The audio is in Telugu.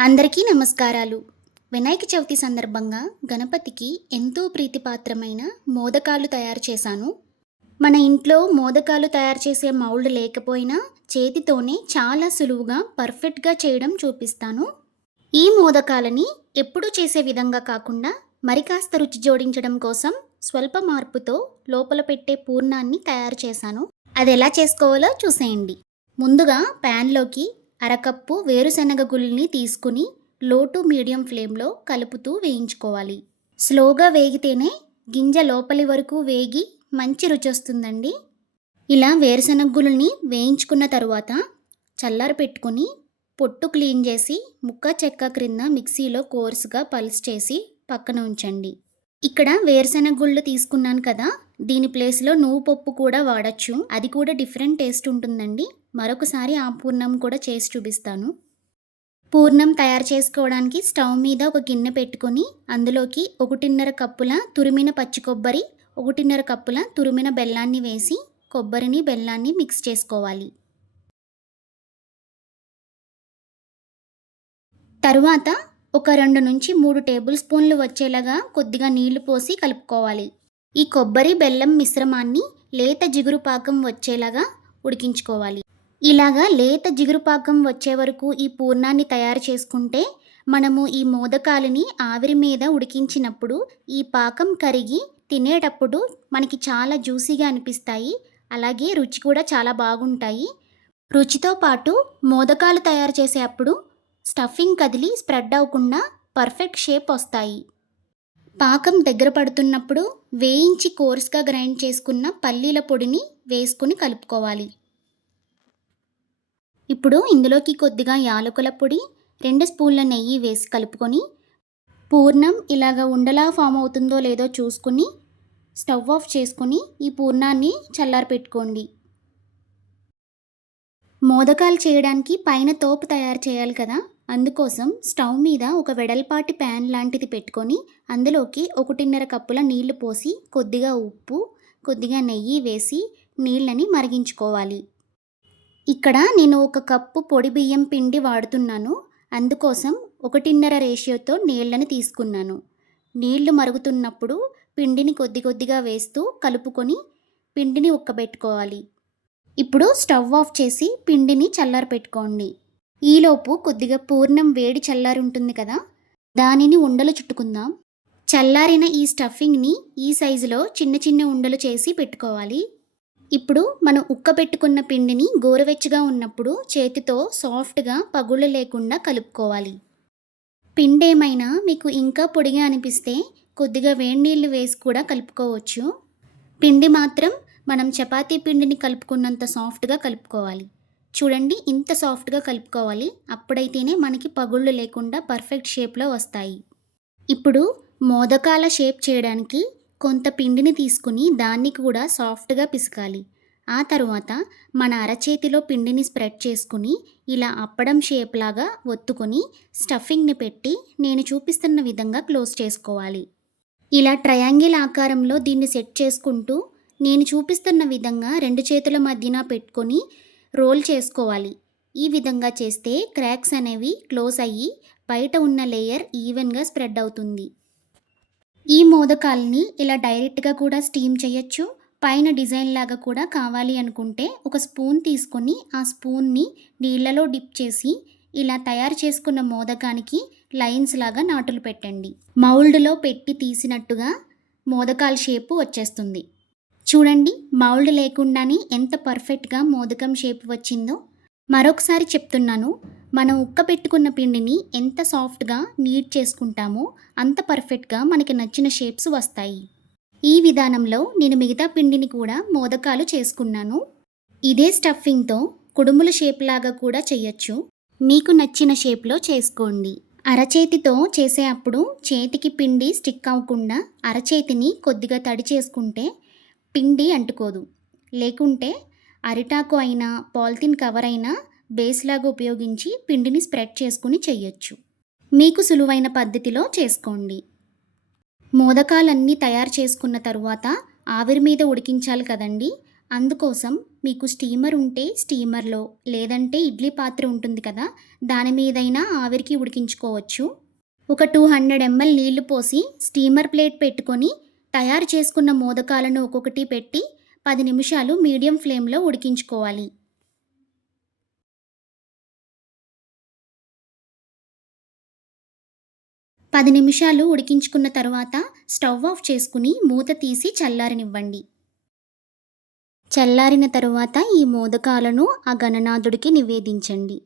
అందరికీ నమస్కారాలు. వినాయక చవితి సందర్భంగా గణపతికి ఎంతో ప్రీతిపాత్రమైన మోదకాలు తయారు చేశాను. మన ఇంట్లో మోదకాలు తయారు చేసే మౌల్డ్ లేకపోయినా చేతితోనే చాలా సులువుగా పర్ఫెక్ట్గా చేయడం చూపిస్తాను. ఈ మోదకాలని ఎప్పుడూ చేసే విధంగా కాకుండా మరి కాస్త రుచి జోడించడం కోసం స్వల్ప మార్పుతో లోపల పెట్టే పూర్ణాన్ని తయారు చేశాను. అది ఎలా చేసుకోవాలో చూసేయండి. ముందుగా ప్యాన్లోకి అరకప్పు వేరుశనగ గుళ్ళని తీసుకుని లో టు మీడియం ఫ్లేమ్లో కలుపుతూ వేయించుకోవాలి. స్లోగా వేగితేనే గింజ లోపలి వరకు వేగి మంచి రుచి వస్తుందండి ఇలా వేరుశనగ గుళ్ళని వేయించుకున్న తరువాత చల్లారి పెట్టుకొని పొట్టు క్లీన్ చేసి ముక్క చెక్క క్రింద మిక్సీలో కోర్సుగా పల్స్ చేసి పక్కన ఉంచండి. ఇక్కడ వేరుశెనగ గుళ్ళు తీసుకున్నాను కదా దీని ప్లేస్లో నువ్వు పప్పు కూడా వాడచ్చు. అది కూడా డిఫరెంట్ టేస్ట్ ఉంటుందండి. మరొకసారి ఆ పూర్ణం కూడా చేసి చూపిస్తాను. పూర్ణం తయారు చేసుకోవడానికి స్టవ్ మీద ఒక గిన్నె పెట్టుకొని అందులోకి ఒకటిన్నర కప్పుల తురిమిన పచ్చి కొబ్బరి ఒకటిన్నర కప్పుల తురిమిన బెల్లాన్ని వేసి కొబ్బరిని బెల్లాన్ని మిక్స్ చేసుకోవాలి. తరువాత ఒక రెండు నుంచి మూడు టేబుల్ స్పూన్లు వచ్చేలాగా కొద్దిగా నీళ్ళు పోసి కలుపుకోవాలి. ఈ కొబ్బరి బెల్లం మిశ్రమాన్ని లేత జిగురు పాకం వచ్చేలాగా ఉడికించుకోవాలి. ఇలాగా లేత జిగురు పాకం వచ్చే వరకు ఈ పూర్ణాన్ని తయారు చేసుకుంటే మనము ఈ మోదకాలని ఆవిరి మీద ఉడికించినప్పుడు ఈ పాకం కరిగి తినేటప్పుడు మనకి చాలా జ్యూసీగా అనిపిస్తాయి. అలాగే రుచి కూడా చాలా బాగుంటాయి. రుచితో పాటు మోదకాలు తయారు చేసేటప్పుడు స్టఫింగ్ కదిలి స్ప్రెడ్ అవ్వకుండా పర్ఫెక్ట్ షేప్ వస్తాయి. పాకం దగ్గర పడుతున్నప్పుడు వేయించి కోర్స్గా గ్రైండ్ చేసుకున్న పల్లీల పొడిని వేసుకుని కలుపుకోవాలి. ఇప్పుడు ఇందులోకి కొద్దిగా యాలకుల పొడి రెండు స్పూన్ల నెయ్యి వేసి కలుపుకొని పూర్ణం ఇలాగ ఉండలా ఫామ్ అవుతుందో లేదో చూసుకుని స్టవ్ ఆఫ్ చేసుకుని ఈ పూర్ణాన్ని చల్లారి పెట్టుకోండి. మోదకాలు చేయడానికి పైన తోపు తయారు చేయాలి కదా అందుకోసం స్టవ్ మీద ఒక వెడల్పాటి ప్యాన్ లాంటిది పెట్టుకొని అందులోకి ఒకటిన్నర కప్పుల నీళ్ళు పోసి కొద్దిగా ఉప్పు కొద్దిగా నెయ్యి వేసి నీళ్ళని మరిగించుకోవాలి. ఇక్కడ నేను ఒక కప్పు పొడి బియ్యం పిండి వాడుతున్నాను. అందుకోసం ఒకటిన్నర రేషియోతో నీళ్ళని తీసుకున్నాను. నీళ్ళు మరుగుతున్నప్పుడు పిండిని కొద్ది కొద్దిగా వేస్తూ కలుపుకొని పిండిని ఉక్కబెట్టుకోవాలి. ఇప్పుడు స్టవ్ ఆఫ్ చేసి పిండిని చల్లారి పెట్టుకోండి. ఈలోపు కొద్దిగా పూర్ణం వేడి చల్లారి ఉంటుంది కదా దానిని ఉండలు చుట్టుకుందాం. చల్లారిన ఈ స్టఫింగ్ని ఈ సైజులో చిన్న చిన్న ఉండలు చేసి పెట్టుకోవాలి. ఇప్పుడు మనం ఉక్క పెట్టుకున్న పిండిని గోరువెచ్చగా ఉన్నప్పుడు చేతితో సాఫ్ట్గా పగుళ్ళు లేకుండా కలుపుకోవాలి. పిండి ఏమైనా మీకు ఇంకా పొడిగా అనిపిస్తే కొద్దిగా వేడి నీళ్ళు వేసి కూడా కలుపుకోవచ్చు. పిండి మాత్రం మనం చపాతీ పిండిని కలుపుకున్నంత సాఫ్ట్గా కలుపుకోవాలి. చూడండి ఇంత సాఫ్ట్గా కలుపుకోవాలి. అప్పుడైతేనే మనకి పగుళ్ళు లేకుండా పర్ఫెక్ట్ షేప్లో వస్తాయి. ఇప్పుడు మోదకాల షేప్ చేయడానికి కొంత పిండిని తీసుకుని దాన్ని కూడా సాఫ్ట్గా పిసకాలి. ఆ తర్వాత మన అరచేతిలో పిండిని స్ప్రెడ్ చేసుకుని ఇలా అప్పడం షేప్ లాగా ఒత్తుకొని స్టఫింగ్ని పెట్టి నేను చూపిస్తున్న విధంగా క్లోజ్ చేసుకోవాలి. ఇలా ట్రయాంగిల్ ఆకారంలో దీన్ని సెట్ చేసుకుంటూ నేను చూపిస్తున్న విధంగా రెండు చేతుల మధ్యన పెట్టుకొని రోల్ చేసుకోవాలి. ఈ విధంగా చేస్తే క్రాక్స్ అనేవి క్లోజ్ అయ్యి బయట ఉన్న లేయర్ ఈవెన్గా స్ప్రెడ్ అవుతుంది. ఈ మోదకాలని ఇలా డైరెక్ట్గా కూడా స్టీమ్ చేయొచ్చు. పైన డిజైన్ లాగా కూడా కావాలి అనుకుంటే ఒక స్పూన్ తీసుకొని ఆ స్పూన్ని నీళ్ళలో డిప్ చేసి ఇలా తయారు చేసుకున్న మోదకానికి లైన్స్ లాగా నాటులు పెట్టండి. మౌల్డ్లో పెట్టి తీసినట్టుగా మోదకాల షేపు వచ్చేస్తుంది. చూడండి మౌల్డ్ లేకుండానే ఎంత పర్ఫెక్ట్గా మోదకం షేప్ వచ్చిందో. మరొకసారి చెప్తున్నాను మనం ఉక్క పెట్టుకున్న పిండిని ఎంత సాఫ్ట్గా నీట్ చేసుకుంటామో అంత పర్ఫెక్ట్గా మనకి నచ్చిన షేప్స్ వస్తాయి. ఈ విధానంలో నేను మిగతా పిండిని కూడా మోదకాలు చేసుకున్నాను. ఇదే స్టఫింగ్తో కుడుముల షేప్ లాగా కూడా చేయొచ్చు. మీకు నచ్చిన షేప్లో చేసుకోండి. అరచేతితో చేసే అప్పుడు చేతికి పిండి స్టిక్ అవ్వకుండా అరచేతిని కొద్దిగా తడి చేసుకుంటే పిండి అంటుకోదు. లేకుంటే అరిటాకు అయినా పాలిథిన్ కవర్ అయినా బేస్లాగా ఉపయోగించి పిండిని స్ప్రెడ్ చేసుకుని చేయొచ్చు. మీకు సులువైన పద్ధతిలో చేసుకోండి. మోదకాలన్నీ తయారు చేసుకున్న తరువాత ఆవిరి మీద ఉడికించాలి కదండి. అందుకోసం మీకు స్టీమర్ ఉంటే స్టీమర్లో లేదంటే ఇడ్లీ పాత్ర ఉంటుంది కదా దాని మీదైనా ఆవిరికి ఉడికించుకోవచ్చు. ఒక టూ హండ్రెడ్ ఎంఎల్ నీళ్ళు పోసి స్టీమర్ ప్లేట్ పెట్టుకొని తయారు చేసుకున్న మోదకాలను ఒక్కొక్కటి పెట్టి పది నిమిషాలు మీడియం ఫ్లేమ్లో ఉడికించుకోవాలి. పది నిమిషాలు ఉడికించుకున్న తర్వాత స్టవ్ ఆఫ్ చేసుకుని మూత తీసి చల్లారనివ్వండి. చల్లారిన తరువాత ఈ మోదకాలను ఆ గణనాథుడికి నివేదించండి.